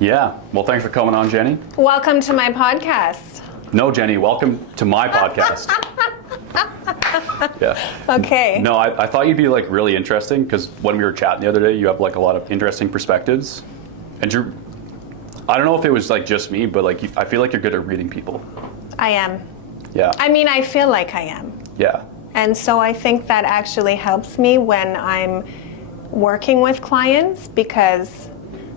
Yeah. Well, thanks for coming on, Jenny. Welcome to my podcast. No, Jenny, welcome to my podcast. Yeah. Okay. No, I thought you'd be like really interesting because when we were chatting the other day, you have like a lot of interesting perspectives. And Drew, I don't know if it was like just me, but like I feel like you're good at reading people. I am. Yeah. I mean, I feel like I am. Yeah. And so I think that actually helps me when I'm working with clients because,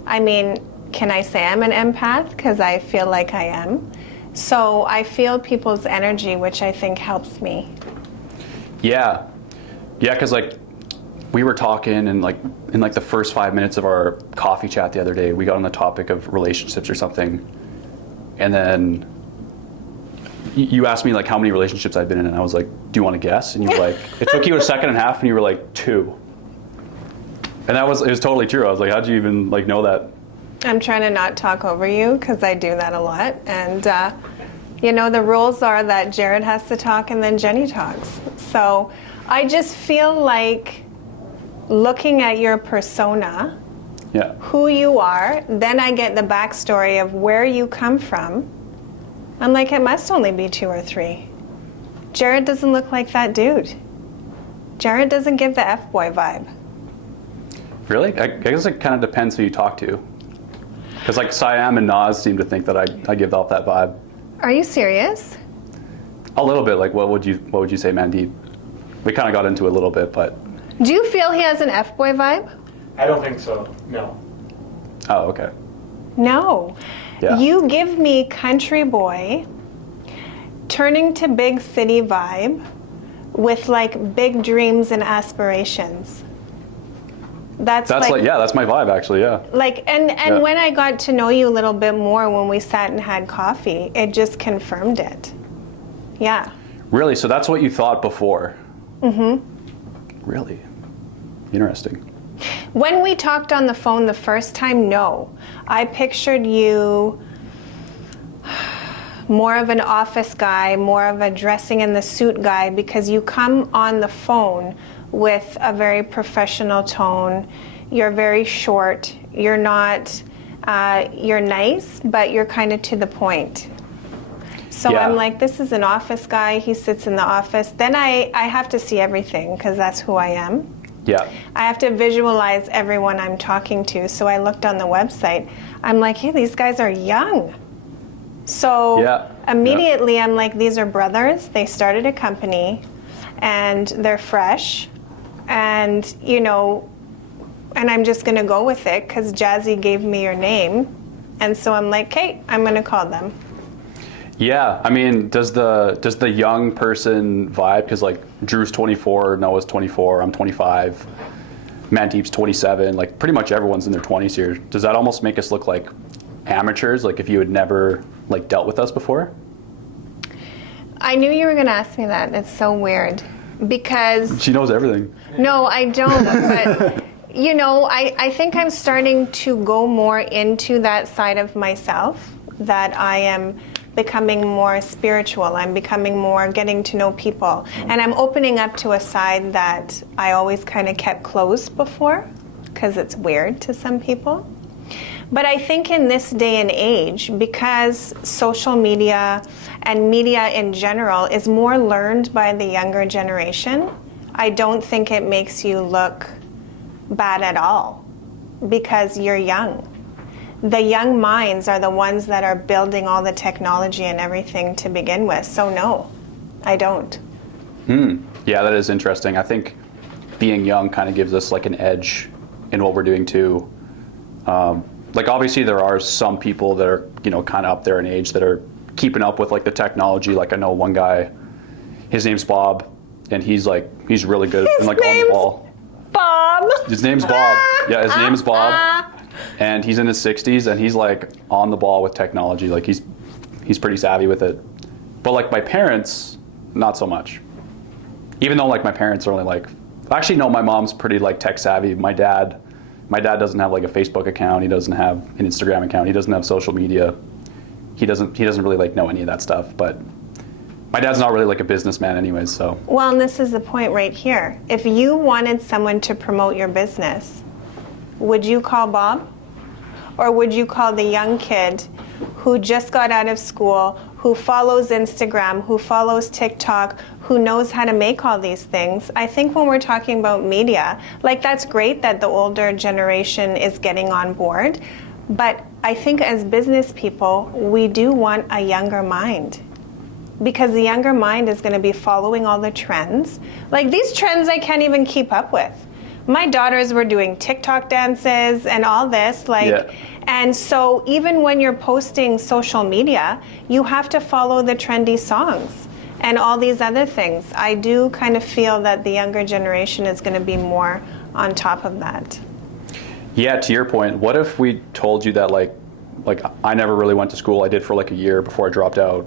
I mean, can I say I'm an empath? Because I feel like I am. So I feel people's energy, which I think helps me. Yeah. Yeah, because like we were talking and like in like the first 5 minutes of our coffee chat the other day, we got on the topic of relationships or something. And then you asked me like how many relationships I've been in, and I was like, do you want to guess? And you were like, it took you a second and a half, and you were like, 2. And it was totally true. I was like, how'd you even like know that? I'm trying to not talk over you because I do that a lot. And, you know, the rules are that Jared has to talk and then Jenny talks. So I just feel like looking at your persona, Yeah. who you are, then I get the backstory of where you come from. I'm like, it must only be 2 or 3. Jared doesn't look like that dude. Jared doesn't give the F-boy vibe. Really? I guess it kind of depends who you talk to. Because like Siam and Nas seem to think that I give off that vibe. Are you serious? A little bit. Like what would you say, Mandeep? We kind of got into it a little bit, but. Do you feel he has an F-boy vibe? I don't think so, no. Oh, okay. No. Yeah. You give me country boy, turning to big city vibe, with like big dreams and aspirations. That's like yeah, that's my vibe actually, yeah. Like, and Yeah. when I got to know you a little bit more when we sat and had coffee, it just confirmed it. Yeah. Really? So that's what you thought before? Mm-hmm. Really? Interesting. When we talked on the phone the first time, no. I pictured you more of an office guy, more of a dressing in the suit guy, because you come on the phone with a very professional tone. You're very short. You're not, you're nice, but you're kind of to the point. So Yeah. I'm like, this is an office guy. He sits in the office. Then I have to see everything because that's who I am. Yeah. I have to visualize everyone I'm talking to. So I looked on the website. I'm like, hey, these guys are young. So Yeah. immediately I'm like, these are brothers. They started a company and they're fresh. And, you know, and I'm just going to go with it because Jazzy gave me your name. And so I'm like, hey, I'm going to call them. Yeah, I mean, does the young person vibe, because like Drew's 24, Noah's 24, I'm 25, Mandeep's 27, like pretty much everyone's in their 20s here. Does that almost make us look like amateurs, like if you had never like dealt with us before? I knew you were going to ask me that. It's so weird because... She knows everything. No, I don't, but... You know, I think I'm starting to go more into that side of myself, that I am becoming more spiritual. I'm becoming more getting to know people. And I'm opening up to a side that I always kind of kept closed before, because it's weird to some people. But I think in this day and age, because social media and media in general is more learned by the younger generation, I don't think it makes you look bad at all because you're young. The young minds are the ones that are building all the technology and everything to begin with. So no, I don't. Yeah, that is interesting. I think being young kind of gives us like an edge in what we're doing too. Like obviously there are some people that are, you know, kind of up there in age that are keeping up with like the technology. Like I know one guy, his name's Bob, and he's really good and like on the ball. Bob. His name's Bob. Yeah, his name is Bob. And he's in his 60s and he's like on the ball with technology. Like he's pretty savvy with it. But like my parents, not so much. Even though like my parents are only like, actually no, my mom's pretty like tech savvy. My dad doesn't have like a Facebook account. He doesn't have an Instagram account. He doesn't have social media. He doesn't really like know any of that stuff. But my dad's not really like a businessman anyways, so. Well, and this is the point right here. If you wanted someone to promote your business, would you call Bob? Or would you call the young kid who just got out of school, who follows Instagram, who follows TikTok, who knows how to make all these things? I think when we're talking about media, like, that's great that the older generation is getting on board, but I think as business people, we do want a younger mind, because the younger mind is going to be following all the trends. Like, these trends I can't even keep up with. My daughters were doing TikTok dances and all this, like, Yeah. and so even when you're posting social media, you have to follow the trendy songs and all these other things. I do kind of feel that the younger generation is going to be more on top of that. Yeah, to your point, what if we told you that like I never really went to school. I did for like a year before I dropped out.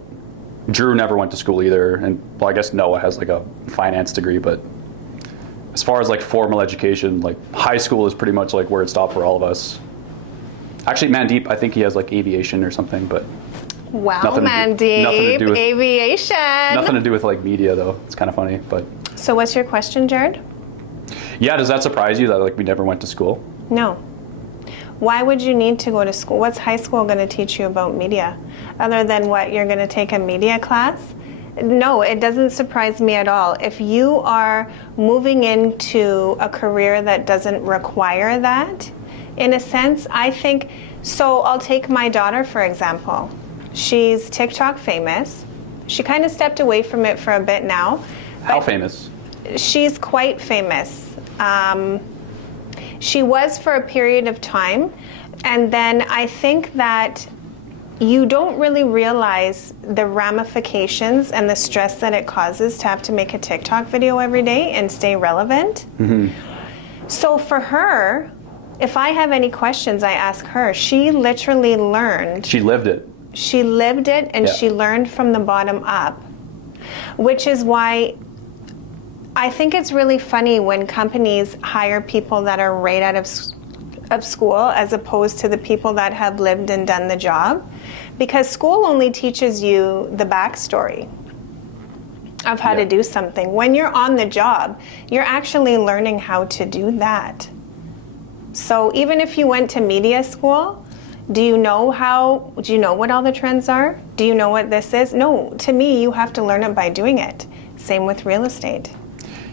Drew never went to school either, and well, I guess Noah has like a finance degree, but as far as like formal education, like high school is pretty much like where it stopped for all of us. Actually, Mandeep, I think he has like aviation or something, but Wow, nothing to do with aviation. nothing to do with like media though. It's kind of funny, but So what's your question, Jared? yeah, does that surprise you that like we never went to school? No. Why would you need to go to school? What's high school going to teach you about media? Other than what, you're going to take a media class? No, it doesn't surprise me at all. If you are moving into a career that doesn't require that, in a sense, I think, so I'll take my daughter, for example. She's TikTok famous. She kind of stepped away from it for a bit now. How famous? She's quite famous. She was for a period of time, and then I think that you don't really realize the ramifications and the stress that it causes to have to make a TikTok video every day and stay relevant. Mm-hmm. So for her, if I have any questions, I ask her. She literally learned. She lived it. She lived it, and Yeah. she learned from the bottom up, which is why I think it's really funny when companies hire people that are right out of school as opposed to the people that have lived and done the job, because school only teaches you the backstory of how to do something. When you're on the job, you're actually learning how to do that. So even if you went to media school, do you know what all the trends are? Do you know what this is? No, to me, you have to learn it by doing it. Same with real estate.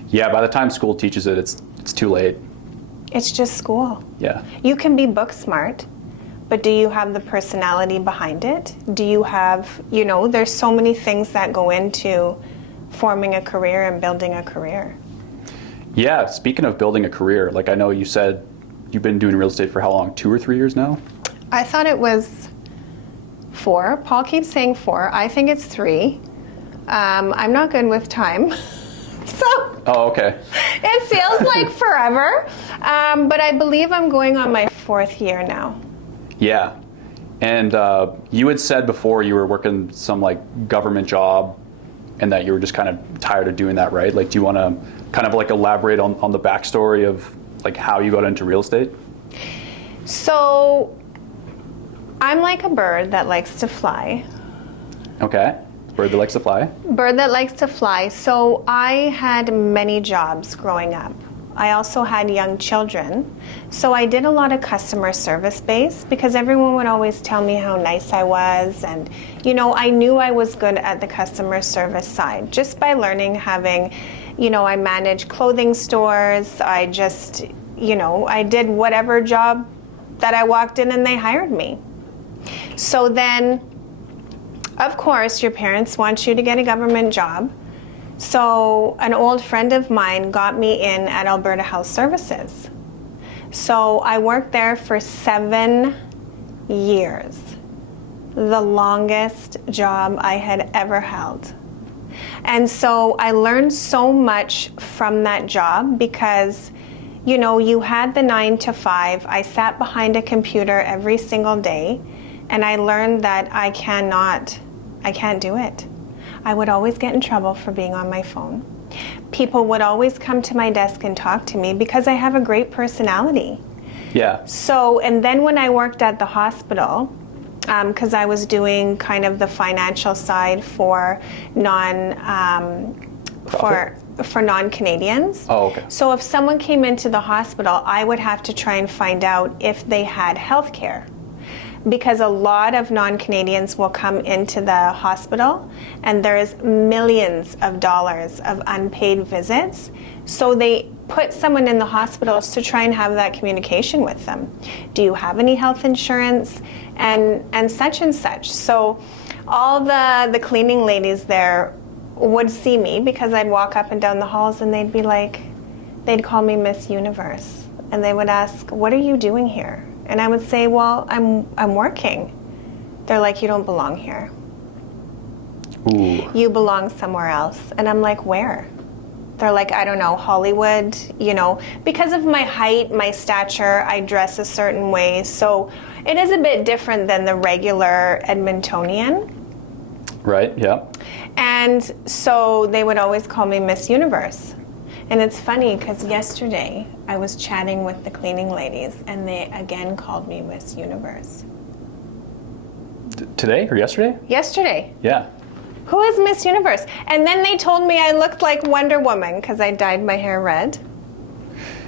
Yeah, by the time school teaches it, it's too late. It's just school. Yeah. You can be book smart, but do you have the personality behind it? Do you have, there's so many things that go into forming a career and building a career. Yeah, speaking of building a career, like I know you said you've been doing real estate for how long? 2 or 3 years now? I thought it was 4. Paul keeps saying 4. I think it's 3. I'm not good with time. So Oh, okay. it feels like forever. But I believe I'm going on my 4th year now. Yeah. And you had said before you were working some like government job and that you were just kind of tired of doing that, right? Like, do you want to kind of like elaborate on the backstory of like how you got into real estate? So I'm like a bird that likes to fly. Okay. Bird that likes to fly. Bird that likes to fly. So I had many jobs growing up. I also had young children. So I did a lot of customer service based because everyone would always tell me how nice I was. And, I knew I was good at the customer service side just by learning, having, I managed clothing stores. I just, I did whatever job that I walked in and they hired me. So then, of course, your parents want you to get a government job. So an old friend of mine got me in at Alberta Health Services. So I worked there for 7 years, the longest job I had ever held. And so I learned so much from that job because, you had the 9 to 5. I sat behind a computer every single day, and I learned that I can't do it. I would always get in trouble for being on my phone. People would always come to my desk and talk to me because I have a great personality. Yeah. So, and then when I worked at the hospital, because I was doing kind of the financial side for non-Canadians. Oh, okay. So if someone came into the hospital, I would have to try and find out if they had health care. because a lot of non-Canadians will come into the hospital and there's millions of dollars of unpaid visits. So they put someone in the hospitals to try and have that communication with them. Do you have any health insurance? And such and such. So all the cleaning ladies there would see me because I'd walk up and down the halls and they'd be like, they'd call me Miss Universe. And they would ask, what are you doing here? And I would say, well, I'm working. They're like, you don't belong here. Ooh. You belong somewhere else. And I'm like, where? They're like, I don't know, Hollywood, you know. Because of my height, my stature, I dress a certain way. So it is a bit different than the regular Edmontonian. Right, yeah. And so they would always call me Miss Universe. And it's funny because yesterday I was chatting with the cleaning ladies and they again called me Miss Universe. Today or yesterday? Yesterday. Yeah. Who is Miss Universe? And then they told me I looked like Wonder Woman because I dyed my hair red.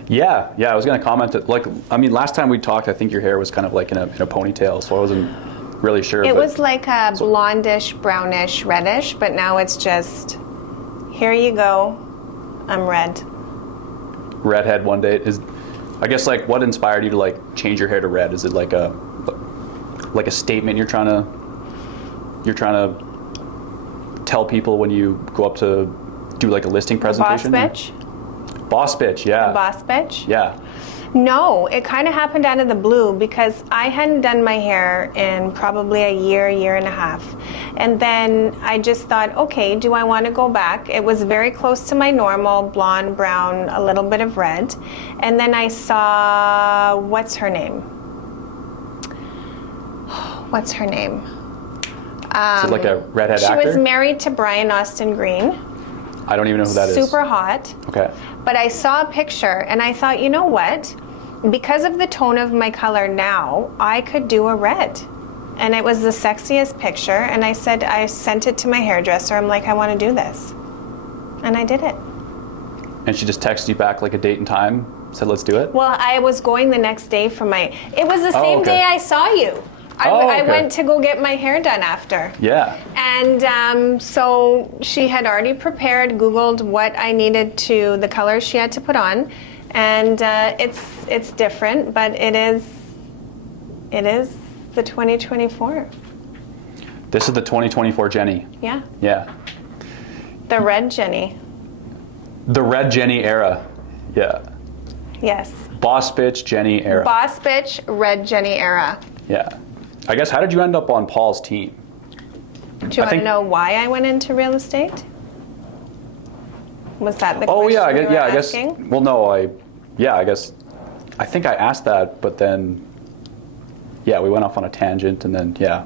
Yeah, I was gonna comment that, like, I mean, last time we talked, I think your hair was kind of like in a ponytail, so I wasn't really sure. It was like a blondish, brownish, reddish, but now it's just, here you go, I'm red. Redhead one day is, I guess, like, what inspired you to like change your hair to red? Is it like a statement you're trying to tell people when you go up to do like a listing presentation? Boss bitch, yeah. Boss bitch? Yeah. No, it kind of happened out of the blue because I hadn't done my hair in probably a year and a half. And then I just thought, okay, do I want to go back? It was very close to my normal, blonde, brown, a little bit of red. And then I saw, what's her name? What's her name? Is it like a redhead actor? She was married to Brian Austin Green. I don't even know who that is. Super hot. Okay. But I saw a picture and I thought, you know what? Because of the tone of my color now, I could do a red. And it was the sexiest picture. And I sent it to my hairdresser. I'm like, I want to do this. And I did it. And she just texted you back like a date and time, said, let's do it? Well, I was going the next day for it was the same day I saw you. I went to go get my hair done after. Yeah. And so she had already prepared, Googled what I needed the colors she had to put on. And it's different, but it is the 2024. This is the 2024 Jenny. Yeah. Yeah. The red Jenny. The red Jenny era. Yeah. Yes. Boss bitch Jenny era. Boss bitch, red Jenny era. Yeah. I guess, how did you end up on Paul's team? Do you want to know why I went into real estate? Was that the question you were asking? I guess. Well, no, I think I asked that, but then, yeah, we went off on a tangent, and then, yeah.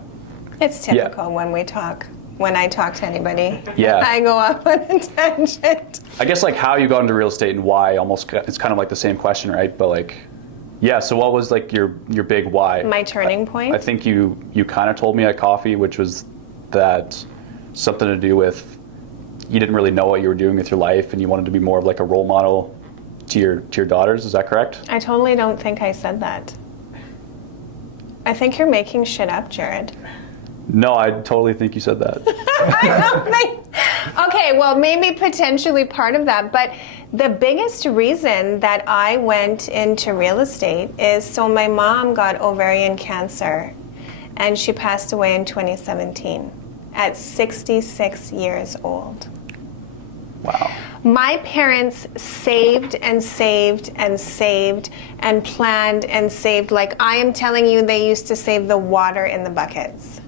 It's typical when we talk. When I talk to anybody, yeah. I go off on a tangent. I guess, like, how you got into real estate and why, it's kind of like the same question, right? But, like, yeah, so what was, like, your big why? My turning point? I think you kind of told me at coffee, which was that something to do with you didn't really know what you were doing with your life and you wanted to be more of like a role model to your daughters. Is that correct? I totally don't think I said that. I think you're making shit up, Jared. No, I totally think you said that. I don't think. Okay, well, maybe potentially part of that, but the biggest reason that I went into real estate is so my mom got ovarian cancer and she passed away in 2017 at 66 years old. Wow. My parents saved and saved and saved and planned and saved. Like I am telling you, they used to save the water in the buckets.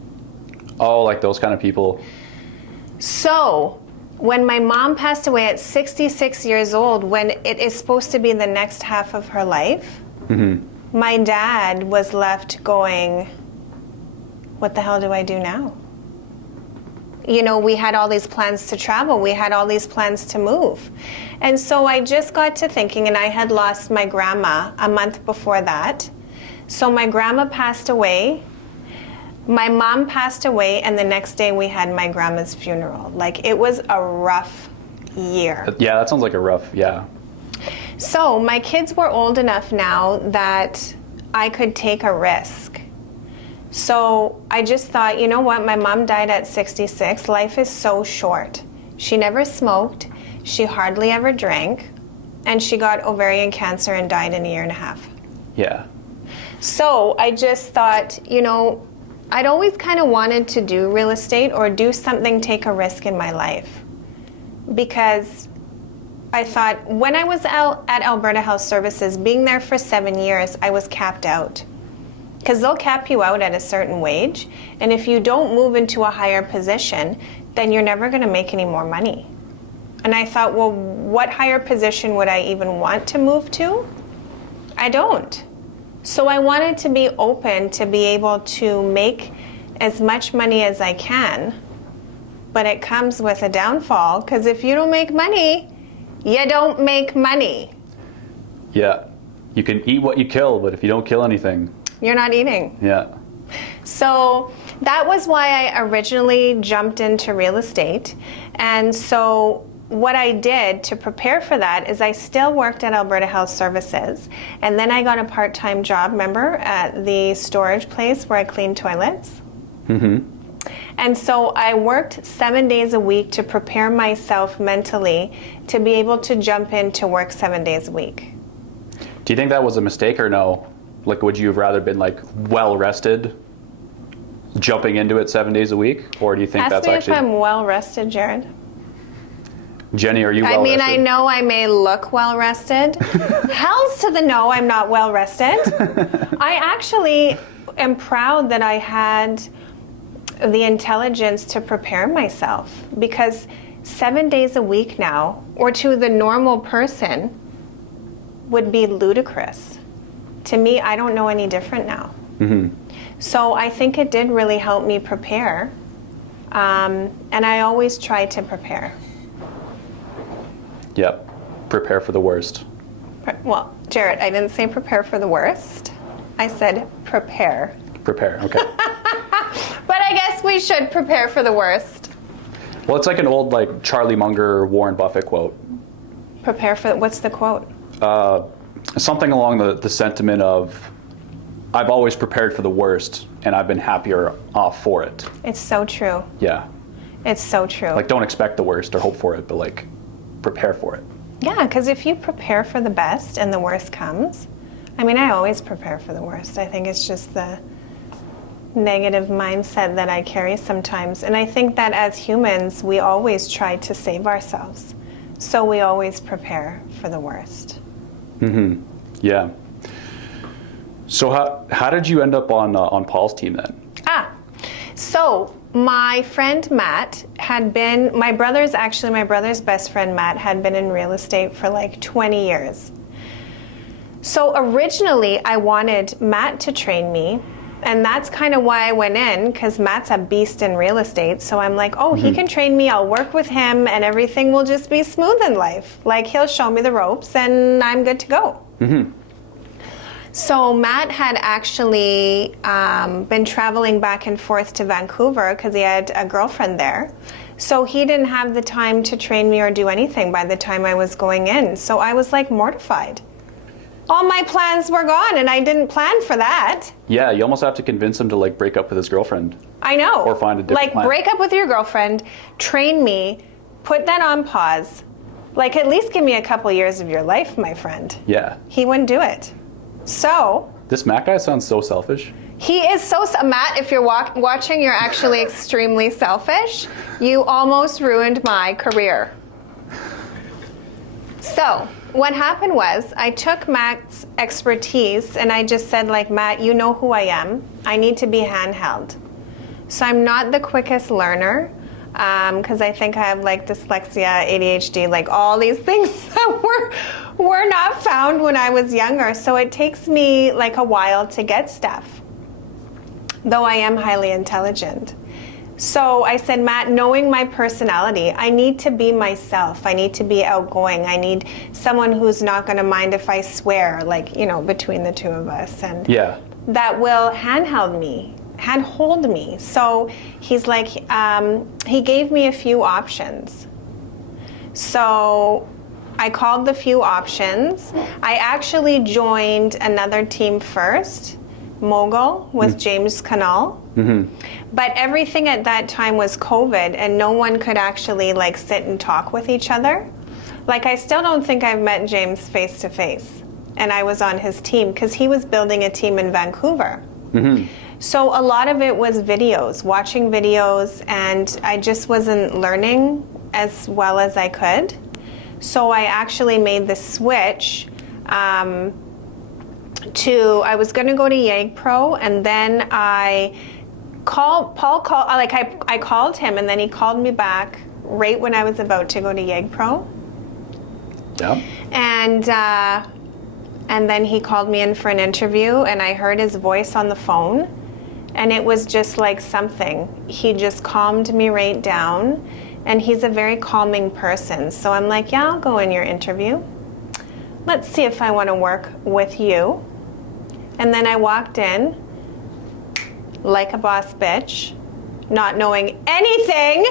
Oh, like those kind of people. So when my mom passed away at 66 years old, when it is supposed to be the next half of her life, my dad was left going, what the hell do I do now? You know, we had all these plans to travel. We had all these plans to move. And so I just got to thinking, and I had lost my grandma a month before that. So my grandma passed away. My mom passed away, and the next day we had my grandma's funeral. Like, it was a rough year. Yeah, that sounds like a rough, yeah. So my kids were old enough now that I could take a risk. So I just thought, you know what? My mom died at 66. Life is so short. She never smoked. She hardly ever drank. And she got ovarian cancer and died in a year and a half. Yeah. So I just thought, you know, I'd always kind of wanted to do real estate or do something, take a risk in my life. Because I thought when I was out at Alberta Health Services, being there for 7 years, I was capped out. Because they'll cap you out at a certain wage. And if you don't move into a higher position, then you're never going to make any more money. And I thought, well, what higher position would I even want to move to? I don't. So I wanted to be open to be able to make as much money as I can, but it comes with a downfall, because if you don't make money, you don't make money. Yeah. You can eat what you kill, but if you don't kill anything, you're not eating. yeah. So that was why I originally jumped into real estate. And so what I did to prepare for that is I still worked at Alberta Health Services, and then I got a part-time job, remember, at the storage place where I cleaned toilets. Mm-hmm. And so I worked 7 days a week to prepare myself mentally to be able to jump into work 7 days a week. Do you think that was a mistake or no? Like, would you have rather been like well rested, jumping into it 7 days a week, or do you think Ask that's me actually? if I'm well rested, Jared. Jenny, are you well I mean, rested? I know I may look well rested. Hells to the no, I'm not well rested. I actually am proud that I had the intelligence to prepare myself, because 7 days a week now, or to the normal person, would be ludicrous. To me, I don't know any different now. Mm-hmm. So I think it did really help me prepare. And I always try to prepare. Yep. Prepare for the worst. Well, Jared, I didn't say prepare for the worst. I said prepare. Prepare, okay. But I guess we should prepare for the worst. Well, it's like an old like Charlie Munger, Warren Buffett quote. Prepare for, what's the quote? Something along the sentiment of, I've always prepared for the worst, and I've been happier off for it. It's so true. Yeah. It's so true. Like, don't expect the worst or hope for it, but like, prepare for it. Yeah, because if you prepare for the best and the worst comes, I mean, I always prepare for the worst. I think it's just the negative mindset that I carry sometimes. And I think that as humans, we always try to save ourselves. So we always prepare for the worst. Mm-hmm. Yeah. So how did you end up on Paul's team then? So my friend Matt had been, my brother's best friend Matt had been in real estate for like 20 years. So originally I wanted Matt to train me, and that's kind of why I went in, because Matt's a beast in real estate. So I'm like, oh, he can train me, I'll work with him, and everything will just be smooth in life. Like, he'll show me the ropes and I'm good to go. Mm-hmm. So Matt had actually been traveling back and forth to Vancouver because he had a girlfriend there. So he didn't have the time to train me or do anything by the time I was going in. So I was like mortified. All my plans were gone, and I didn't plan for that. Yeah, you almost have to convince him to like break up with his girlfriend. I know. Or find a different plan. Break up with your girlfriend, train me, put that on pause. Like, at least give me a couple years of your life, my friend. Yeah. He wouldn't do it. So This Matt guy sounds so selfish. he is so, Matt, if you're watching, you're actually extremely selfish. You almost ruined my career. So what happened was, I took Matt's expertise and I just said, like, Matt, you know who I am. I need to be handheld. So I'm not the quickest learner, because I think I have like dyslexia, ADHD, like all these things that were not found when I was younger. So it takes me like a while to get stuff, though I am highly intelligent. So I said, Matt, knowing my personality, I need to be myself. I need to be outgoing. I need someone who's not going to mind if I swear, like, you know, between the two of us. And Yeah. that will handhold me. So he's like, he gave me a few options. So I called the few options. I actually joined another team first mogul with James Canal. But everything at that time was COVID, and no one could actually like sit and talk with each other. Like, I still don't think I've met James face to face, and I was on his team because he was building a team in Vancouver. So a lot of it was videos, watching videos, and I just wasn't learning as well as I could. So I actually made the switch I was going to go to YAG Pro, and then I called him, and then he called me back right when I was about to go to YAG Pro. Yeah. And then he called me in for an interview, and I heard his voice on the phone, and it was just like something. He just calmed me right down, and he's a very calming person. So I'm like, yeah, I'll go in your interview. Let's see if I want to work with you. And then I walked in like a boss bitch, not knowing anything,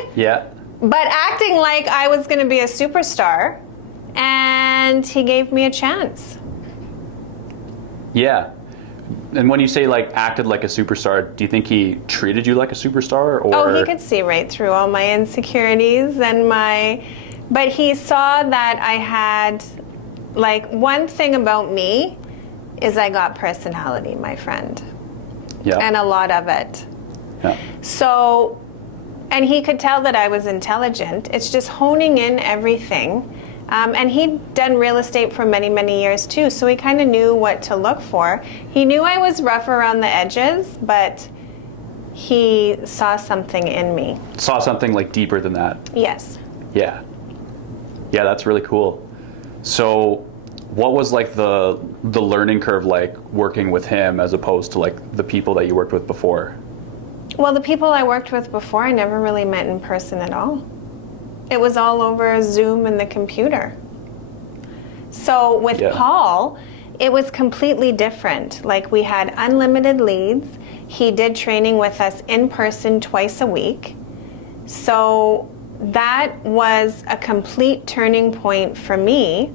but acting like I was going to be a superstar, and he gave me a chance. Yeah. And when you say like acted like a superstar, do you think he treated you like a superstar? Or? Oh, he could see right through all my insecurities and but he saw that I had, like, one thing about me is I got personality, my friend. Yeah. And a lot of it. Yeah. So, and he could tell that I was intelligent. It's just honing in everything. And he'd done real estate for many, many years too, so he kind of knew what to look for. He knew I was rough around the edges, but he saw something in me. Saw something like deeper than that. Yes. Yeah. Yeah, that's really cool. So what was like the learning curve like working with him as opposed to like the people that you worked with before? Well, the people I worked with before, I never really met in person at all. It was all over Zoom and the computer. So with Paul, it was completely different. Like, we had unlimited leads. He did training with us in person twice a week. So that was a complete turning point for me,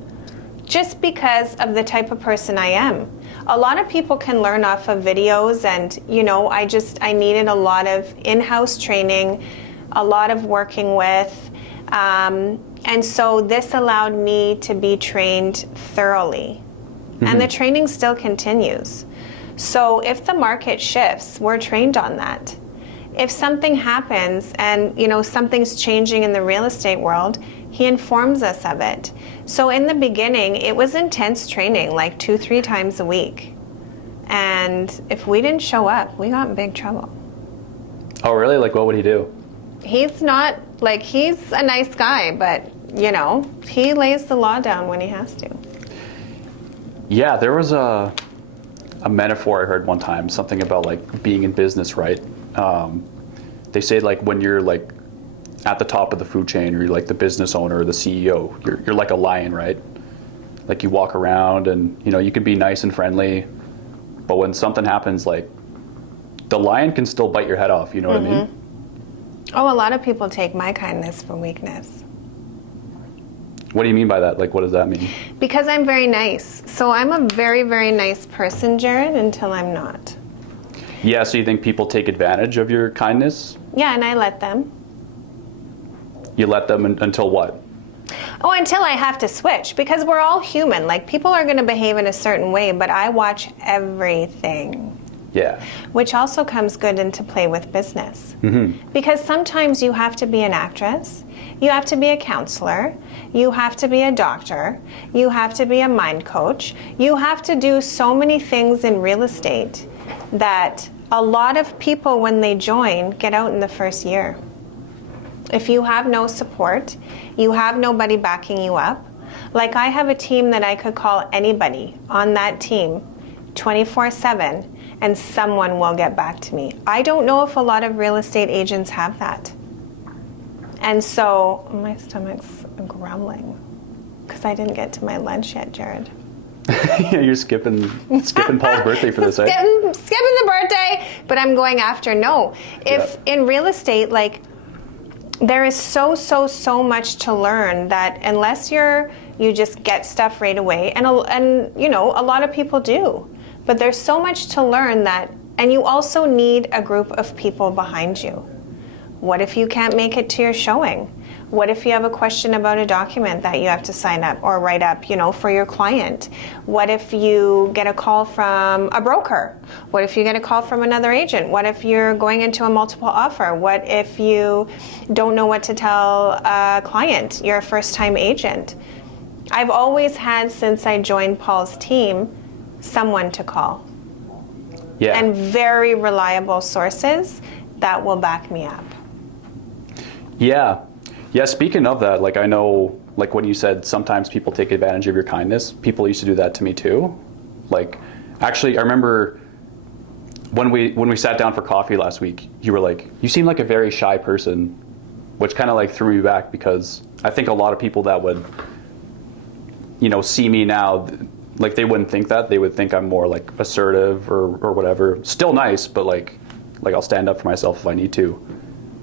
just because of the type of person I am. A lot of people can learn off of videos, and I needed a lot of in-house training, a lot of working with. And so this allowed me to be trained thoroughly. And the training still continues. So if the market shifts, we're trained on that. If something happens and, something's changing in the real estate world, he informs us of it. So in the beginning, it was intense training, like 2-3 times a week. And if we didn't show up, we got in big trouble. Oh, really? Like, what would he do? He's not, like, he's a nice guy, but, he lays the law down when he has to. Yeah, there was a metaphor I heard one time, something about, like, being in business, right? They say, like, when you're, like, at the top of the food chain, or you're, like, the business owner or the CEO, you're like a lion, right? Like, you walk around and, you can be nice and friendly, but when something happens, like, the lion can still bite your head off, you know what I mean? Oh, a lot of people take my kindness for weakness. What do you mean by that? Like, what does that mean? Because I'm very nice. So I'm a very, very nice person, Jared, until I'm not. Yeah, so you think people take advantage of your kindness? Yeah, and I let them. You let them until what? Oh, until I have to switch, because we're all human. Like, people are going to behave in a certain way, but I watch everything. Yeah. Which also comes good into play with business. Because sometimes you have to be an actress, you have to be a counselor, you have to be a doctor, you have to be a mind coach, you have to do so many things in real estate that a lot of people, when they join, get out in the first year. If you have no support, you have nobody backing you up. Like, I have a team that I could call anybody on that team 24/7, and someone will get back to me. I don't know if a lot of real estate agents have that. And so my stomach's growling because I didn't get to my lunch yet, Jared. Yeah, you're skipping Paul's birthday for this, eh? Skipping the birthday, but I'm going after. No. If in real estate, like, there is so much to learn that unless you just get stuff right away, and a lot of people do. But there's so much to learn and you also need a group of people behind you. What if you can't make it to your showing? What if you have a question about a document that you have to sign up or write up, for your client? What if you get a call from a broker? What if you get a call from another agent? What if you're going into a multiple offer? What if you don't know what to tell a client? You're a first-time agent. I've always had, since I joined Paul's team, someone to call. Yeah. And very reliable sources that will back me up. Yeah. Yeah, speaking of that, I know, when you said sometimes people take advantage of your kindness, people used to do that to me too. Actually, I remember when we sat down for coffee last week, you were like, you seem like a very shy person, which kind of threw me back, because I think a lot of people that would, see me now, they wouldn't think that. They would think I'm more assertive or whatever. Still nice, but I'll stand up for myself if I need to.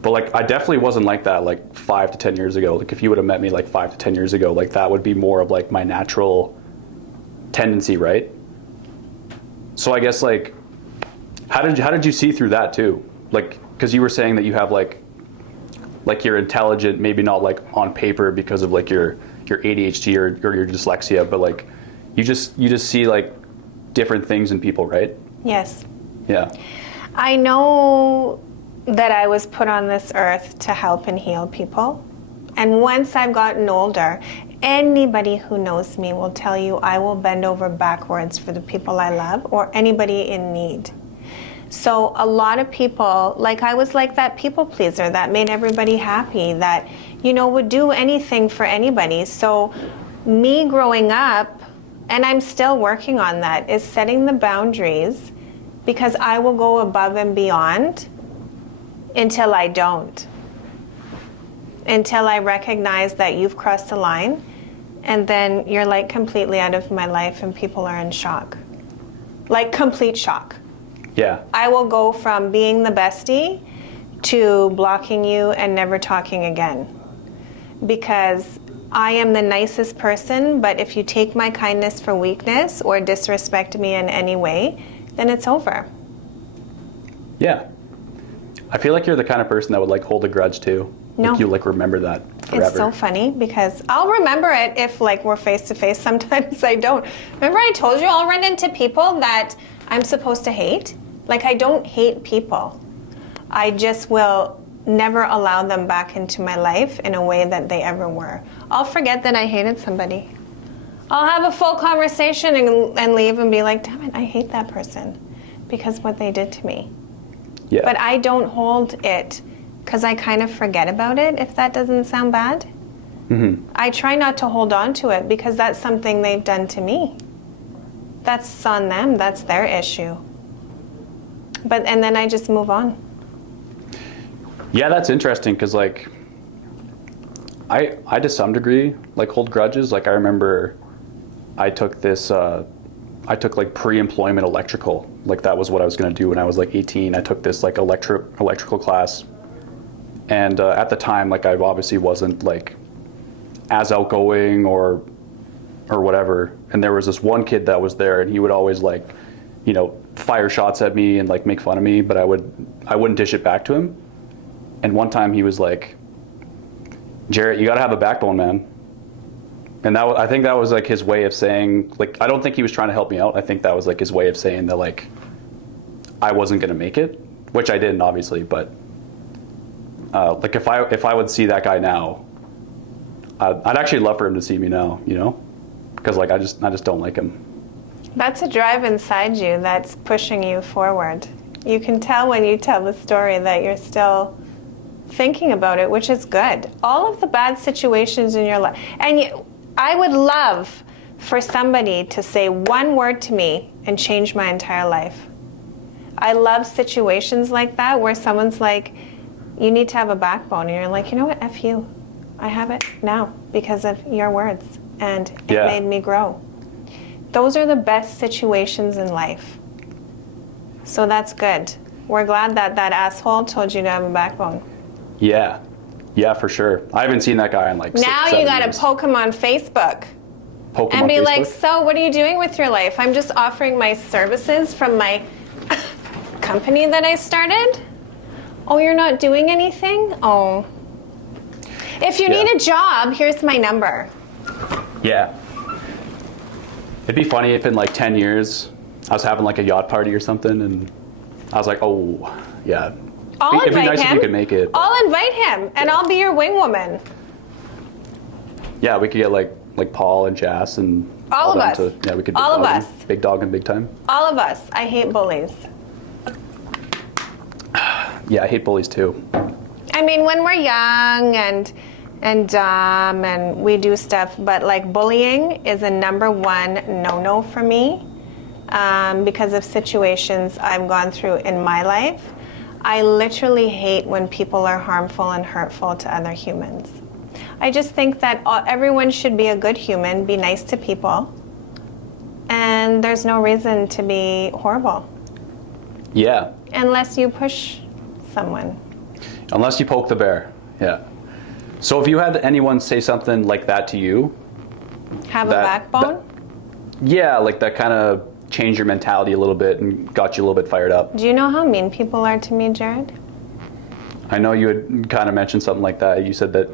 But I definitely wasn't like that 5 to 10 years ago. If you would have met me 5 to 10 years ago, that would be more of my natural tendency, right? So I guess how did you see through that too? Because you were saying that you have you're intelligent, maybe not on paper because of your ADHD or your dyslexia, but you just see different things in people, right? Yes. Yeah. I know that I was put on this earth to help and heal people. And once I've gotten older, anybody who knows me will tell you I will bend over backwards for the people I love or anybody in need. So a lot of people, I was that people pleaser that made everybody happy, that, would do anything for anybody. So me growing up, and I'm still working on that, is setting the boundaries, because I will go above and beyond until I don't. Until I recognize that you've crossed the line, and then you're completely out of my life and people are in shock. Complete shock. Yeah. I will go from being the bestie to blocking you and never talking again. Because I am the nicest person, but if you take my kindness for weakness or disrespect me in any way, then it's over. Yeah. I feel like you're the kind of person that would hold a grudge too. No. You remember that forever. It's so funny because I'll remember it if we're face to face. Sometimes I don't. Remember I told you I'll run into people that I'm supposed to hate? I don't hate people. I just will never allow them back into my life in a way that they ever were. I'll forget that I hated somebody. I'll have a full conversation and leave and be damn it, I hate that person because what they did to me. Yeah. But I don't hold it because I kind of forget about it, if that doesn't sound bad. Mm-hmm. I try not to hold on to it because that's something they've done to me. That's on them. That's their issue. And then I just move on. Yeah, that's interesting because I to some degree hold grudges. I remember I took this pre-employment electrical. That was what I was going to do when I was 18. I took this electrical class, and at the time I obviously wasn't as outgoing or whatever. And there was this one kid that was there, and he would always fire shots at me and make fun of me, but I wouldn't dish it back to him. And one time he was like, "Jarrett, you got to have a backbone, man." And I think that was his way of saying, I don't think he was trying to help me out. I think that was his way of saying that I wasn't going to make it, which I didn't obviously, but if I would see that guy now, I'd actually love for him to see me now, because I just don't like him. That's a drive inside you that's pushing you forward. You can tell when you tell the story that you're still thinking about it, which is good. All of the bad situations in your life, and I would love for somebody to say one word to me and change my entire life. I love situations like that where someone's like, you need to have a backbone, and you're like, you know what, F you. I have it now because of your words, and it made me grow. Those are the best situations in life. So that's good. We're glad that that asshole told you to have a backbone. Yeah, for sure. I haven't seen that guy in now 6-7 you got years. to poke him on Facebook. poke them And on be like, Facebook. so what are you doing with your life? I'm just offering my services from my company that I started. Oh, you're not doing anything? Oh. If you Yeah. need a job, here's my number. Yeah. It'd be funny if in like 10 years I was having like a yacht party or something and I was like, oh, yeah. I'll It'd be invite nice him. if you could make it. I'll invite him, and I'll be your wing woman. Yeah, we could get like Paul and Jas and All of them us. yeah, we could All of big dog us. big dog and big time. All of us. I hate bullies. Yeah, I hate bullies too. I mean, when we're young and dumb and we do stuff, but like bullying is a number one no-no for me because of situations I've gone through in my life. I literally hate when people are harmful and hurtful to other humans. I just think that everyone should be a good human, be nice to people, and there's no reason to be horrible Yeah, unless you push someone. unless you poke the bear. Yeah. So if you had anyone say something like that to you, Have That- a backbone. yeah, like that kind of changed your mentality a little bit and got you a little bit fired up. Do you know how mean people are to me, Jared? I know you had kind of mentioned something like that. You said that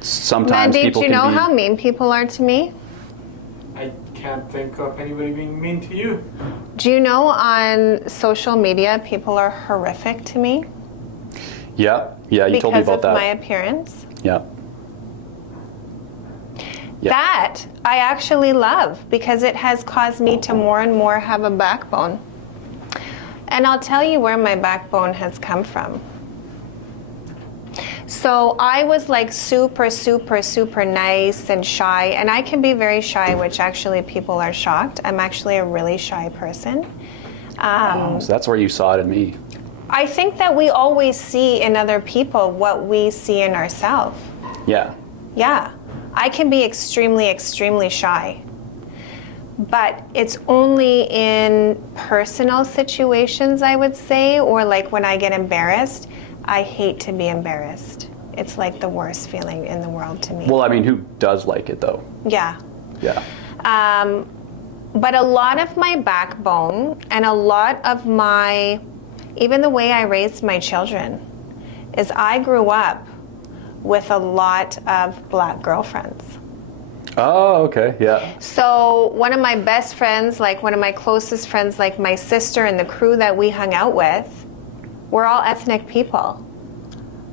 sometimes Mandeep, people do you can know be... how mean people are to me? I can't think of anybody being mean to you. Do you know on social media people are horrific to me Yeah, you told me because about of that. my appearance? Yeah. Yeah. That I actually love because it has caused me to more and more have a backbone. And I'll tell you where my backbone has come from. So I was like super, super, super nice and shy, and I can be very shy, which actually people are shocked. I'm actually a really shy person. So that's where you saw it in me. I think that we always see in other people what we see in ourselves. Yeah. Yeah, I can be extremely, extremely shy. But it's only in personal situations, I would say, or like when I get embarrassed. I hate to be embarrassed. It's like the worst feeling in the world to me. Well, I mean, who does like it though? Yeah. Yeah. But a lot of my backbone and a lot of my, even the way I raised my children, is I grew up with a lot of black girlfriends. Oh, okay. Yeah. So one of my best friends, like one of my closest friends, like my sister and the crew that we hung out with, we're all ethnic people,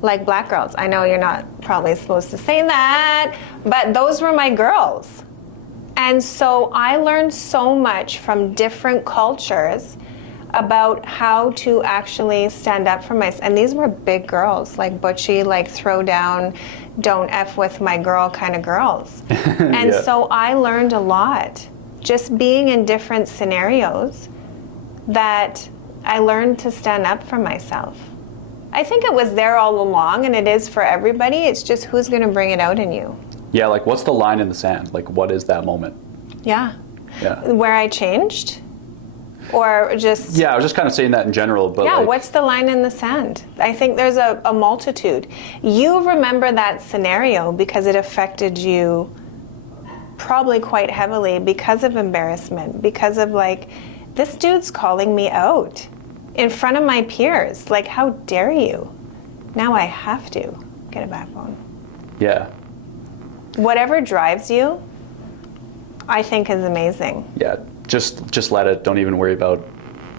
like black girls. I know you're not probably supposed to say that, but those were my girls. And so I learned so much from different cultures about how to actually stand up for myself. And these were big girls, like butchy, like throw down, don't F with my girl kind of girls. And Yeah. so I learned a lot just being in different scenarios that I learned to stand up for myself. I think it was there all along, and it is for everybody. It's just who's going to bring it out in you. Yeah, like what's the line in the sand? Like what is that moment? Yeah. Yeah. Where I changed? Or just... Yeah, I was just kind of saying that in general, but Yeah, like, what's the line in the sand? I think there's a multitude. You remember that scenario because it affected you probably quite heavily because of embarrassment, because of like, this dude's calling me out in front of my peers. Like, how dare you? Now I have to get a backbone. yeah. Whatever drives you, I think is amazing. Yeah. Just let it. Don't even worry about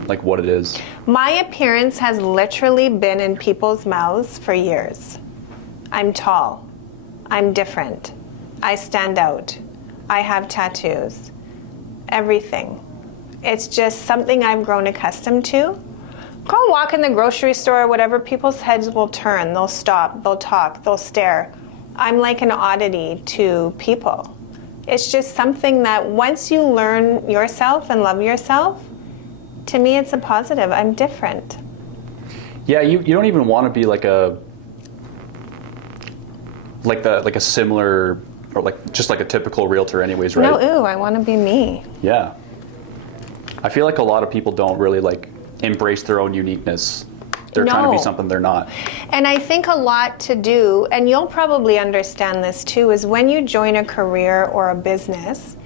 like what it is. My appearance has literally been in people's mouths for years. I'm tall. I'm different. I stand out. I have tattoos. Everything. It's just something I've grown accustomed to. Go walk in the grocery store or whatever, people's heads will turn, they'll stop, they'll talk, they'll stare. I'm like an oddity to people. It's just something that once you learn yourself and love yourself, to me it's a positive. I'm different. Yeah, you don't even want to be like a similar or like just like a typical realtor anyways, right? No, ooh, I want to be me. Yeah. I feel like a lot of people don't really like embrace their own uniqueness. They're trying to be No. something they're not. And I think a lot to do, and you'll probably understand this too, is when you join a career or a business,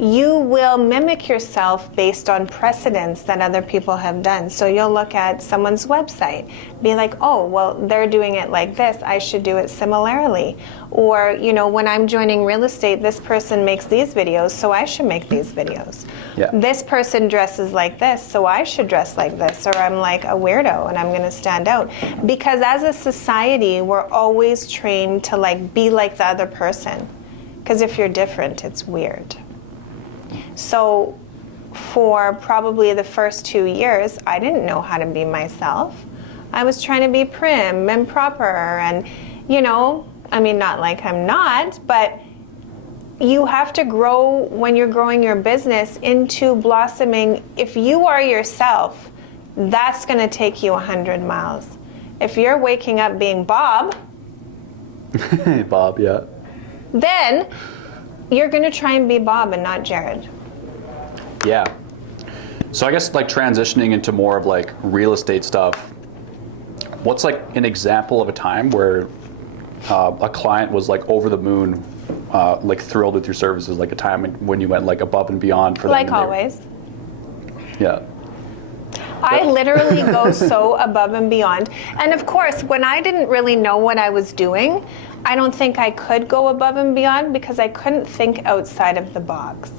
you will mimic yourself based on precedents that other people have done. So you'll look at someone's website, be like, oh, well, they're doing it like this, I should do it similarly. Or, you know, when I'm joining real estate, this person makes these videos, so I should make these videos. Yeah. This person dresses like this, so I should dress like this, or I'm like a weirdo and I'm gonna stand out. Because as a society, we're always trained to like be like the other person. Because if you're different, it's weird. So for probably the first 2 years, I didn't know how to be myself. I was trying to be prim and proper and, you know, I mean, not like I'm not, but you have to grow when you're growing your business into blossoming. If you are yourself, that's going to take you 100 miles. If you're waking up being Bob, Bob, yeah. then you're going to try and be Bob and not Jared. Yeah. So I guess like transitioning into more of like real estate stuff, what's like an example of a time where a client was like over the moon, like thrilled with your services, like a time when you went like above and beyond for them? Like always. Yeah. I literally go so above and beyond. And of course, when I didn't really know what I was doing, I don't think I could go above and beyond because I couldn't think outside of the box.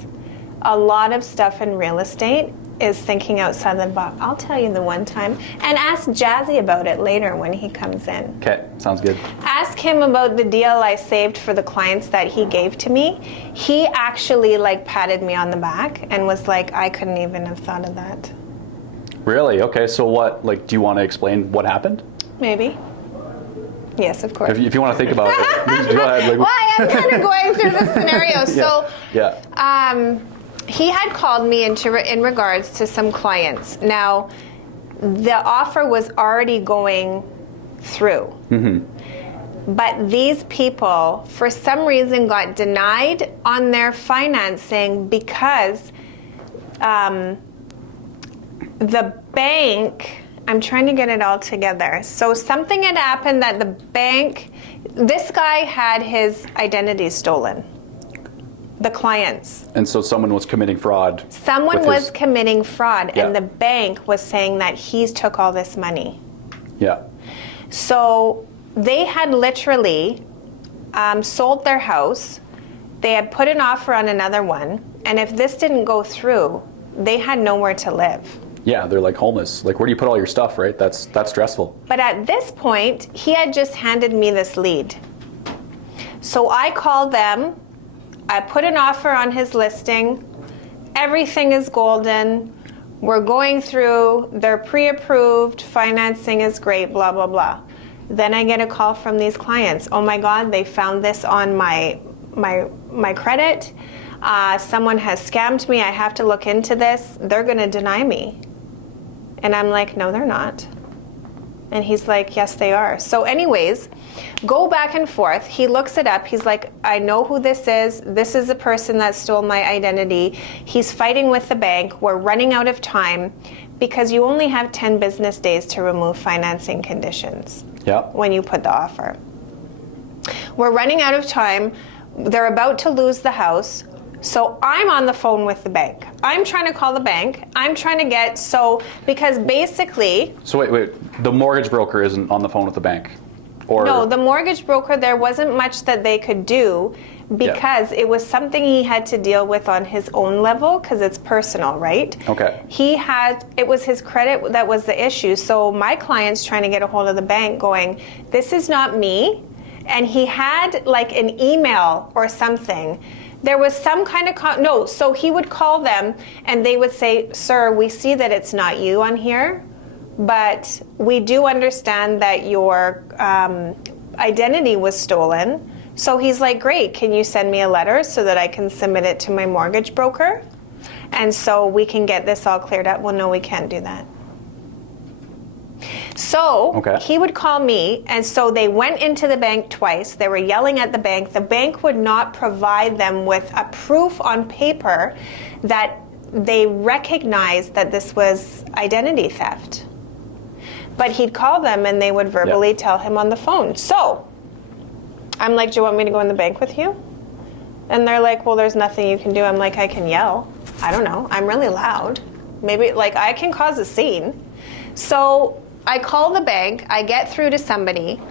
A lot of stuff in real estate is thinking outside the box. I'll tell you the one time, and ask Jazzy about it later when he comes in. Okay, sounds good. Ask him about the deal I saved for the clients that he gave to me. He actually like patted me on the back and was like, I couldn't even have thought of that. Really? Okay, so what, like, do you want to explain what happened? Maybe. Yes, of course. If you want to think about it, go ahead. Like, Why? I'm kind of going through the scenario. So, yeah. He had called me in regards to some clients. Now, the offer was already going through. Mm-hmm. But these people, for some reason, got denied on their financing because the bank, I'm trying to get it all together. So something had happened that the bank, this guy had his identity stolen. The clients. And so someone was committing fraud. Someone was committing fraud, Yeah. and the bank was saying that he took all this money. Yeah. So they had literally sold their house. They had put an offer on another one, and if this didn't go through, they had nowhere to live. Yeah, they're like homeless. Like, where do you put all your stuff, right? That's stressful. But at this point, he had just handed me this lead. So I called them. I put an offer on his listing. Everything is golden. We're going through. They're pre-approved. Financing is great, blah, blah, blah. Then I get a call from these clients. Oh my God, they found this on my credit. Someone has scammed me. I have to look into this. They're going to deny me. And I'm like, no, they're not. And he's like, yes, they are. So anyways, go back and forth. He looks it up. He's like, I know who this is. This is the person that stole my identity. He's fighting with the bank. We're running out of time because you only have 10 business days to remove financing conditions. Yeah. When you put the offer. We're running out of time. They're about to lose the house. So I'm on the phone with the bank. I'm trying to call the bank. I'm trying to get, because basically... So wait, the mortgage broker isn't on the phone with the bank? Or No, the mortgage broker, there wasn't much that they could do because it was something he had to deal with on his own level because it's personal, right? Okay. It was his credit that was the issue. So my client's trying to get a hold of the bank going, this is not me. And he had like an email or something. There was some kind of, so he would call them and they would say, sir, we see that it's not you on here, but we do understand that your identity was stolen. So he's like, great, can you send me a letter so that I can submit it to my mortgage broker? And so we can get this all cleared up. Well, no, we can't do that. So he would call me, and so they went into the bank twice. They were yelling at the bank. The bank would not provide them with a proof on paper that they recognized that this was identity theft. But he'd call them, and they would verbally tell him on the phone. So I'm like, do you want me to go in the bank with you? And they're like, well, there's nothing you can do. I'm like, I can yell. I don't know. I'm really loud. Maybe, like, I can cause a scene. So I call the bank. I get through to somebody.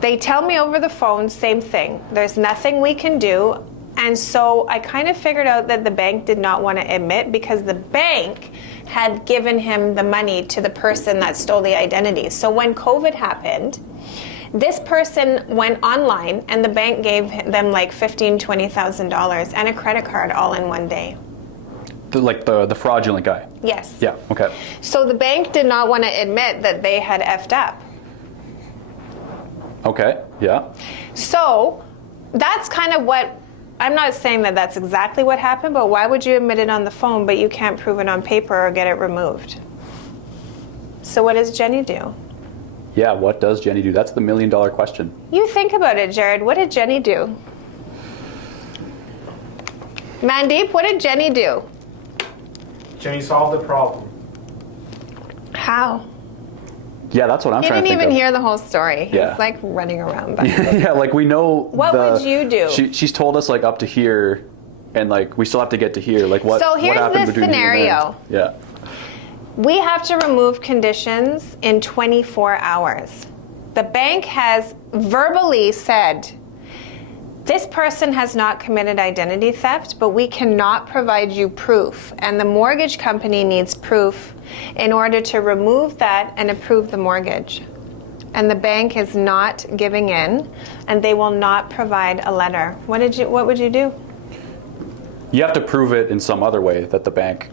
They tell me over the phone, same thing. There's nothing we can do. And so I kind of figured out that the bank did not want to admit because the bank had given him the money to the person that stole the identity. So when COVID happened, this person went online and the bank gave them like $15,000, $20,000 and a credit card all in one day. The fraudulent guy? Yes. Yeah, okay. So the bank did not want to admit that they had effed up. Okay, yeah. So that's kind of what, I'm not saying that that's exactly what happened, but why would you admit it on the phone but you can't prove it on paper or get it removed? So what does Jenny do? Yeah, what does Jenny do? That's the $1 million question. You think about it, Jared. What did Jenny do? Mandeep, what did Jenny do? Jenny solved the problem. How? Yeah, that's what I'm You trying didn't to think even of. hear the whole story. Yeah. He's like running around back. Yeah, like we know. What would you do? She's told us like up to here, and like we still have to get to here. Like what? So here's what happened this between here and there? scenario. Yeah. We have to remove conditions in 24 hours. The bank has verbally said, this person has not committed identity theft, but we cannot provide you proof. And the mortgage company needs proof in order to remove that and approve the mortgage. And the bank is not giving in, and they will not provide a letter. What would you do? You have to prove it in some other way that the bank,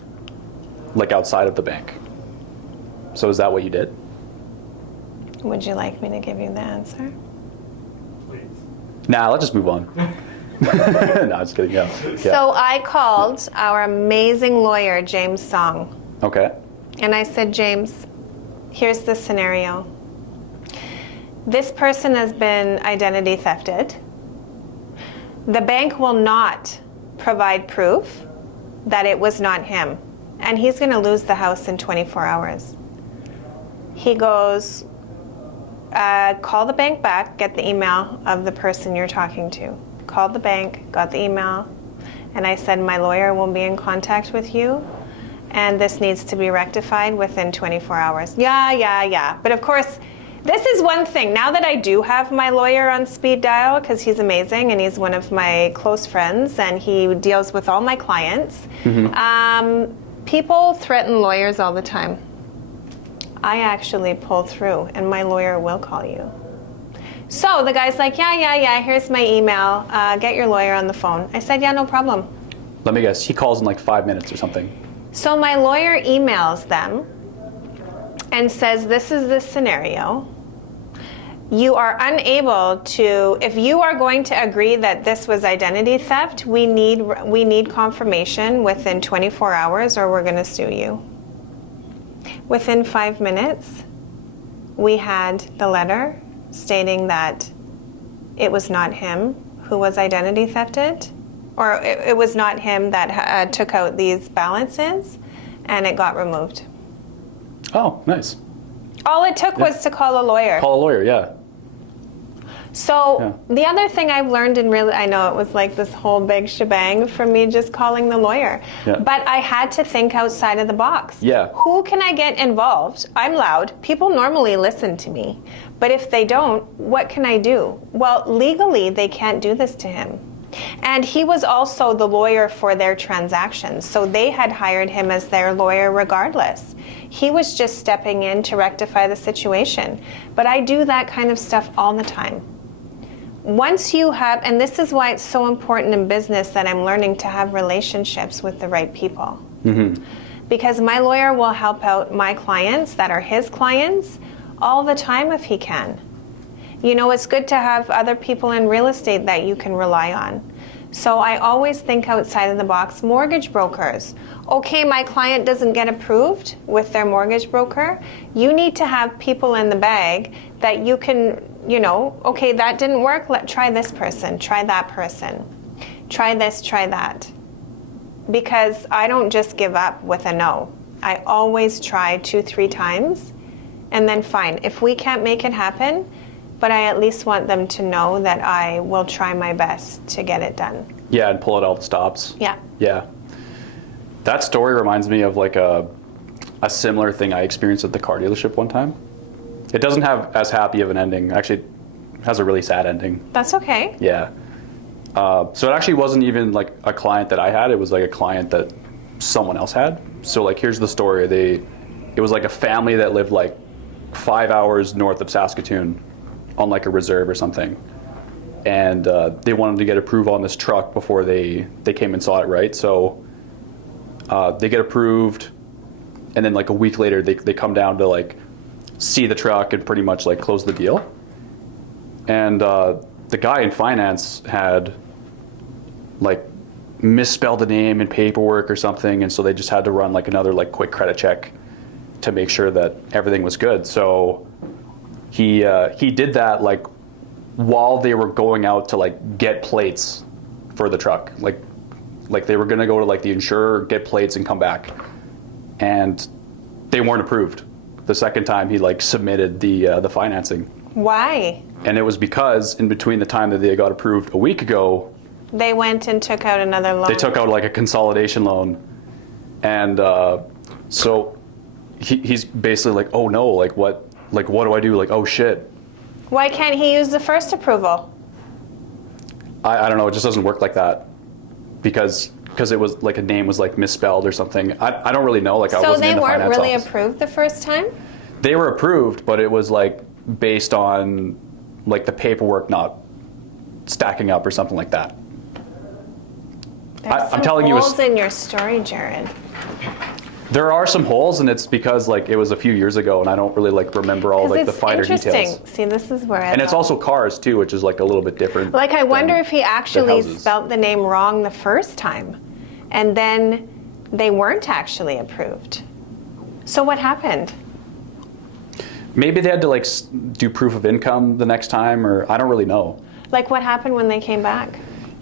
like outside of the bank. So is that what you did? Would you like me to give you the answer? Please. Nah, let's just move on. No, I'm just kidding. Yeah. So I called our amazing lawyer, James Song. Okay. And I said, James, here's the scenario. This person has been identity thefted. The bank will not provide proof that it was not him. And he's going to lose the house in 24 hours. He goes, call the bank back, get the email of the person you're talking to. Called the bank, got the email, and I said, my lawyer will be in contact with you, and this needs to be rectified within 24 hours. Yeah. But of course, this is one thing. Now that I do have my lawyer on speed dial, because he's amazing and he's one of my close friends and he deals with all my clients, people threaten lawyers all the time. I actually pull through and my lawyer will call you. So the guy's like, yeah, here's my email. Get your lawyer on the phone. I said, yeah, no problem. Let me guess. He calls in like 5 minutes or something. So my lawyer emails them and says, this is the scenario. You are unable to, if you are going to agree that this was identity theft, we need confirmation within 24 hours or we're going to sue you. Within 5 minutes, we had the letter stating that it was not him who was identity thefted, or it was not him that took out these balances, and it got removed. Oh, nice. All it took was to call a lawyer. Call a lawyer, yeah. So the other thing I've learned, and really, I know it was like this whole big shebang for me just calling the lawyer, but I had to think outside of the box. Yeah. Who can I get involved? I'm loud. People normally listen to me. But if they don't, what can I do? Well, legally, they can't do this to him. And he was also the lawyer for their transactions. So they had hired him as their lawyer regardless. He was just stepping in to rectify the situation. But I do that kind of stuff all the time. Once you have, and this is why it's so important in business that I'm learning to have relationships with the right people. Mm-hmm. Because my lawyer will help out my clients that are his clients all the time if he can. You know, it's good to have other people in real estate that you can rely on. So I always think outside of the box. Mortgage brokers. Okay, my client doesn't get approved with their mortgage broker. You need to have people in the bag that you can, you know, okay, that didn't work. Try this person, try that person. Try this, try that. Because I don't just give up with a no. I always try 2-3 times and then fine. If we can't make it happen, but I at least want them to know that I will try my best to get it done. Yeah, and pull out all the stops. Yeah. Yeah. That story reminds me of like a similar thing I experienced at the car dealership one time. It doesn't have as happy of an ending. Actually, it has a really sad ending. That's okay. Yeah. So it actually wasn't even like a client that I had. It was like a client that someone else had. So like, here's the story. It was like a family that lived like 5 hours north of Saskatoon on like a reserve or something. And they wanted to get approved on this truck before they came and saw it, right? So they get approved, and then like a week later, they come down to like see the truck and pretty much like close the deal. And the guy in finance had like misspelled the name in paperwork or something, and so they just had to run like another like quick credit check to make sure that everything was good. So he did that like while they were going out to like get plates for the truck. Like they were gonna go to like the insurer, get plates, and come back, and they weren't approved. The second time he like submitted the financing. Why? And it was because in between the time that they got approved a week ago, They went and took out another loan. they took out like a consolidation loan, and so he's basically like, oh no, like what do I do? Like, oh shit. Why can't he use the first approval? I don't know. It just doesn't work like that because it was like a name was like misspelled or something. I don't really know. Like I So wasn't they in the weren't finance really office. approved the first time? They were approved, but it was like based on like the paperwork not stacking up or something like that. There's I'm some telling you, holes in your story, Jared. There are some holes, and it's because like it was a few years ago, and I don't really like remember all like the It's finer interesting. details. See, this is where And it's also cars too, which is like a little bit different. like I wonder than if he actually houses. spelt the name wrong the first time, and then they weren't actually approved. So what happened? Maybe they had to like do proof of income the next time, or I don't really know. Like what happened when they came back?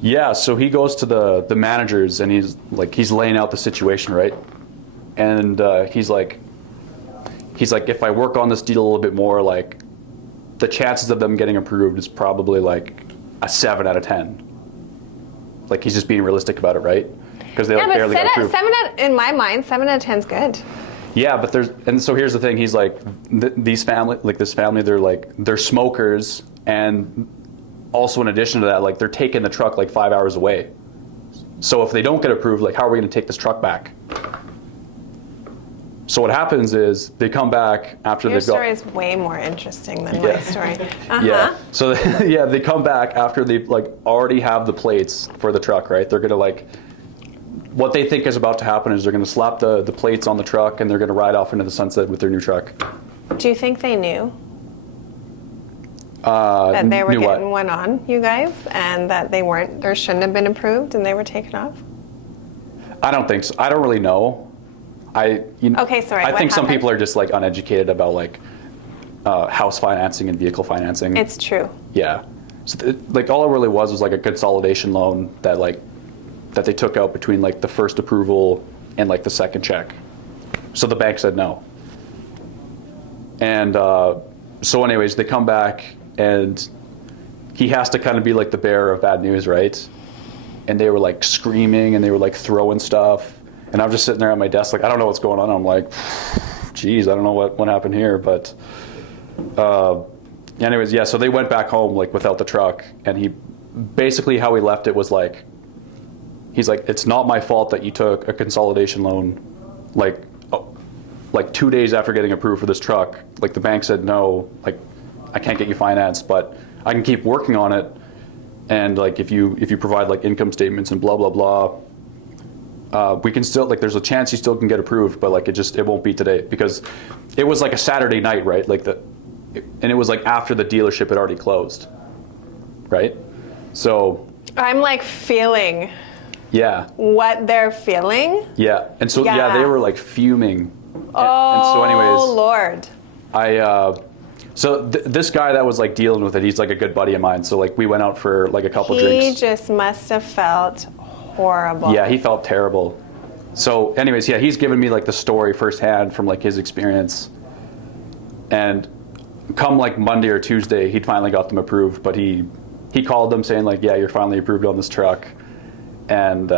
Yeah, so he goes to the managers and he's laying out the situation, right? And he's like, if I work on this deal a little bit more, like the chances of them getting approved is probably like a 7 out of 10. Like he's just being realistic about it, right? Because they Yeah, but barely got approved. in my mind, 7 out of 10 is good. Yeah, but so here's the thing. He's like, this family, they're smokers, and also in addition to that, like they're taking the truck like 5 hours away. So if they don't get approved, like how are we going to take this truck back? So what happens is they come back after Your they've got. story is way more interesting than my story. Yeah. So yeah, they come back after they like already have the plates for the truck, right? They're gonna like. What they think is about to happen is they're going to slap the plates on the truck and they're going to ride off into the sunset with their new truck. Do you think they knew that they were knew what? getting one on, you guys, and that they weren't, or shouldn't have been approved, and they were taken off? I don't think so. I don't really know. Okay, sorry, I what think some happened? people are just like uneducated about like house financing and vehicle financing. It's true. Yeah. So like all it really was like a consolidation loan that they took out between like the first approval and like the second check. So the bank said no. And so anyways, they come back and he has to kind of be like the bearer of bad news, right? And they were like screaming and they were like throwing stuff. And I'm just sitting there at my desk like, I don't know what's going on. I'm like, geez, I don't know what happened here. But anyways, yeah, so they went back home like without the truck. And he basically how he left it was like, he's like, it's not my fault that you took a consolidation loan, like 2 days after getting approved for this truck. Like the bank said no, like I can't get you financed, but I can keep working on it. And like if you provide like income statements and blah blah blah, we can still like there's a chance you still can get approved, but like it won't be today because it was like a Saturday night, right? And it was like after the dealership had already closed, right? So I'm like feeling yeah. what they're feeling. Yeah, and so yeah, Yeah. they were like fuming. Oh, and so anyways, Lord. This guy that was like dealing with it, he's like a good buddy of mine. So like we went out for like a couple He drinks. just must have felt horrible. Yeah, he felt terrible. So anyways, yeah, he's given me like the story firsthand from like his experience. And come like Monday or Tuesday, he'd finally got them approved, but he called them saying like, yeah, you're finally approved on this truck. And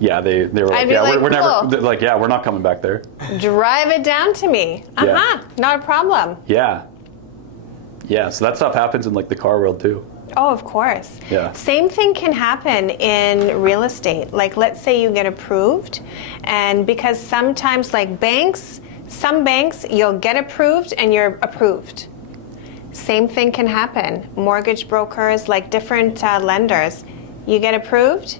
yeah, they were like, yeah, we're cool. never, like, yeah, we're not coming back there. Drive it down to me. Not a problem. Yeah. Yeah, so that stuff happens in like the car world too. Oh, of course. Yeah. Same thing can happen in real estate. Like, let's say you get approved, and because sometimes, like some banks, you'll get approved and you're approved. Same thing can happen. Mortgage brokers, like different lenders, you get approved.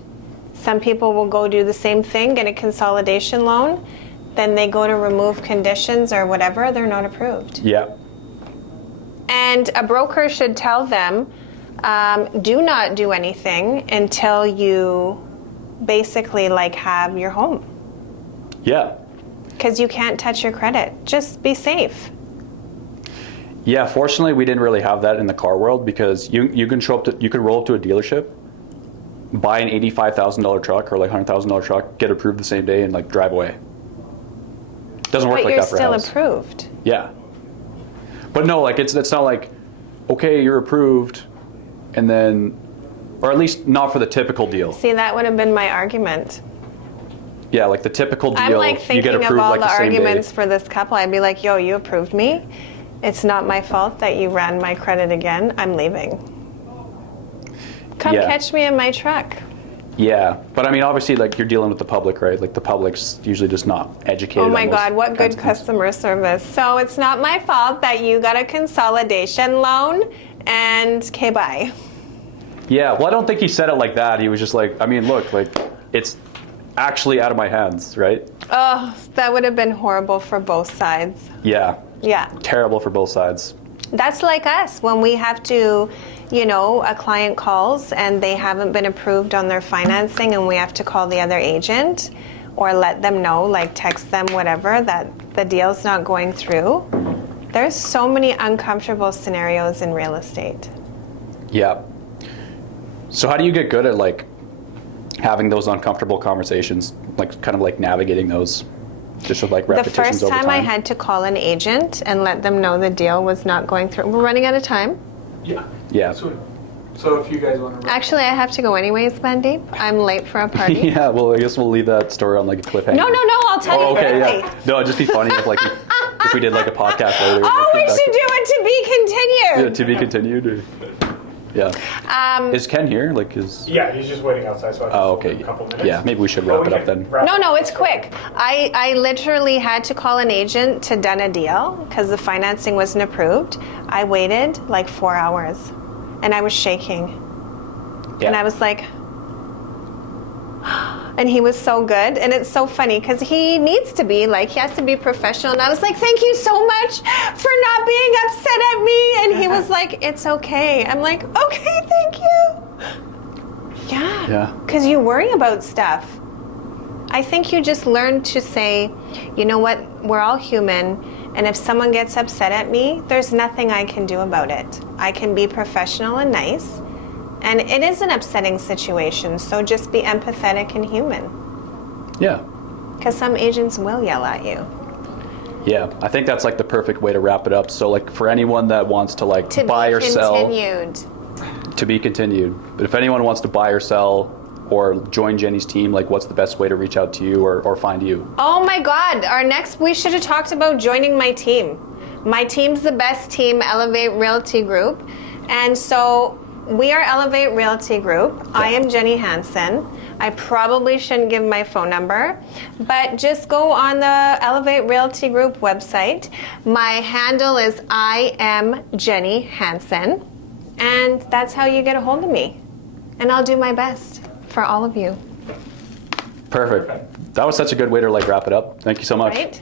Some people will go do the same thing, get a consolidation loan, then they go to remove conditions or whatever, they're not approved. Yeah. And a broker should tell them, do not do anything until you basically like have your home. Yeah. Because you can't touch your credit. Just be safe. Yeah, fortunately we didn't really have that in the car world, because you can roll up to a dealership, buy an $85,000 truck or like $100,000 truck, get approved the same day, and like drive away. Doesn't work like that for a house. But you're still approved. Yeah. But no, like it's not like, okay, you're approved, and then, or at least not for the typical deal. See, that would have been my argument. Yeah, like the typical deal, I'm like you get thinking approved of all like the the same arguments day. for this couple. I'd be like, yo, you approved me. It's not my fault that you ran my credit again. I'm leaving. Come catch me in my truck. Yeah, but I mean, obviously, like you're dealing with the public, right? Like the public's usually just not educated. Oh my on those God, what good customer service. So it's not my fault that you got a consolidation loan, and okay, bye. Yeah, well, I don't think he said it like that. He was just like, I mean, look, like it's actually out of my hands, right? Oh, that would have been horrible for both sides. Yeah. Yeah. Terrible for both sides. That's like us when we have to, you know, a client calls and they haven't been approved on their financing, and we have to call the other agent or let them know, like text them, whatever, that the deal's not going through. There's so many uncomfortable scenarios in real estate. Yeah. So how do you get good at like having those uncomfortable conversations, like kind of like navigating those? Just with like repetitions over time. The first time I had to call an agent and let them know the deal was not going through. We're running out of time. Yeah. Yeah. So if you guys want to... Actually, I have to go anyways, Mandeep. I'm late for a party. Yeah, well, I guess we'll leave that story on like a cliffhanger. No, I'll tell you okay, quickly. yeah. No, it'd just be funny if like if we did like a podcast later. Oh, we should do it to be continued. Yeah, to be continued. Or, yeah. Is Ken here? Like, is? Yeah, he's just waiting outside, so I'll just okay. a couple minutes. Yeah, maybe we should wrap it up then. No, it's quick. I literally had to call an agent to done a deal because the financing wasn't approved. I waited like 4 hours, and I was shaking. Yeah. And I was like, and he was so good. And it's so funny because he needs to be like, he has to be professional. And I was like, thank you so much for not being upset at me. And he was like, it's okay. I'm like, okay, thank you. Yeah. Because you worry about stuff. I think you just learn to say, you know what, we're all human. And if someone gets upset at me, there's nothing I can do about it. I can be professional and nice. And it is an upsetting situation, so just be empathetic and human. Yeah. Because some agents will yell at you. Yeah, I think that's like the perfect way to wrap it up. So like for anyone that wants to like buy or sell. To be continued. But if anyone wants to buy or sell or join Jenny's team, like what's the best way to reach out to you or find you? Oh my God, we should have talked about joining my team. My team's the best team, Elevate Realty Group. And so we are Elevate Realty Group. Yeah. I am Jenny Hansen. I probably shouldn't give my phone number, but just go on the Elevate Realty Group website. My handle is I am Jenny Hansen, and that's how you get a hold of me. And I'll do my best for all of you. Perfect. That was such a good way to like wrap it up. Thank you so much. Right?